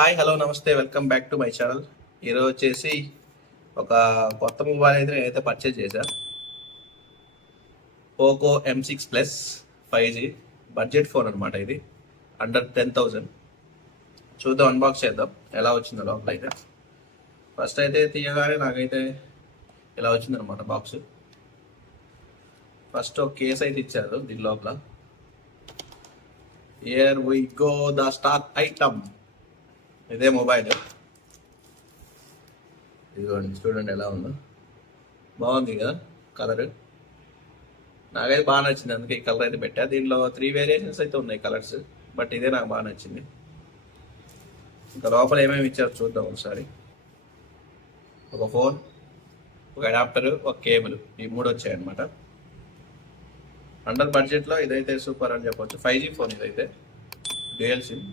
Hi hello నమస్తే welcome back to my channel. ఈరోజు వచ్చేసి ఒక కొత్త మొబైల్ అయితే నేనైతే పర్చేజ్ చేశాను. Poco M6 Plus 5G budget phone అనమాట. ఇది అండర్ 10,000. చూద్దాం, అన్బాక్స్ చేద్దాం ఎలా వచ్చిందో లోపల అయితే. ఫస్ట్ అయితే తీయగానే నాకైతే ఇలా వచ్చిందనమాట బాక్స్. ఫస్ట్ ఒక కేస్ అయితే ఇచ్చారు దీని లోపల. Here we go the stock item. ఇదే మొబైల్. ఇదిగోండి, చూడండి ఎలా ఉందో. బాగుంది కదా కలర్. నాకైతే బాగా నచ్చింది, అందుకే ఈ కలర్ అయితే పెట్టా. దీనిలో 3 వేరియేషన్స్ అయితే ఉన్నాయి కలర్స్, బట్ ఇదే నాకు బాగా నచ్చింది. ఇంకా లోపల ఏమేమి ఇచ్చారో చూద్దాం ఒకసారి. ఒక ఫోన్, ఒక అడాప్టర్, ఒక కేబుల్, ఈ 3 వచ్చాయన్నమాట. అండర్ బడ్జెట్లో ఇదైతే సూపర్ అని చెప్పొచ్చు. 5G ఫోన్ ఇదైతే, డ్యూయల్ సిమ్.